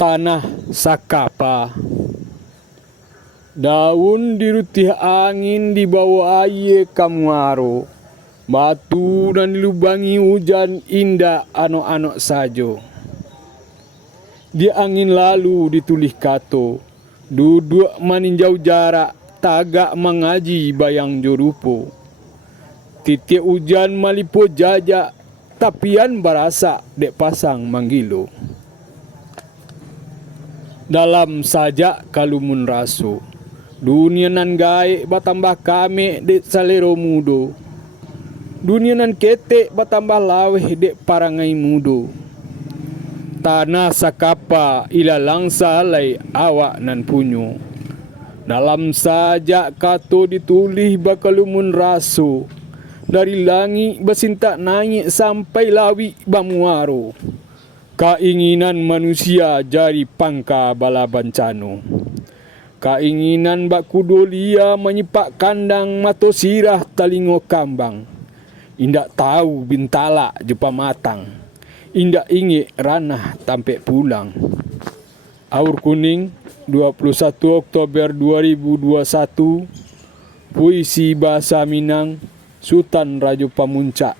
Tanah sakapa, daun dirutih angin di bawah aye kamuaro, batu dan dilubangi hujan indah ano-ano sajo. Di angin lalu ditulih kato, duduk maninjau jarak, tagak mengaji bayang jorupo. Titik hujan malipo jajak, tapian barasa dek pasang manggilo. Dalam sajak kalumun raso, dunia nan gaek batambah kame dek salero mudo. Dunia nan ketek batambah laweh dek parangai mudo. Tanah sakapa ilalang salai awak nan punyo. Dalam sajak kato ditulih bakalumun raso, dari langit bersintak naik sampai lawi bamuaro. Keinginan manusia jari pangka bala bancano. Keinginan bak kudolia menyipak kandang mato sirah talingo kambang. Indak tahu bintala jepa matang. Indak ingik ranah tampek pulang. Aur Kuning, 21 Oktober 2021. Puisi bahasa Minang, Sultan Rajo Pamuncak.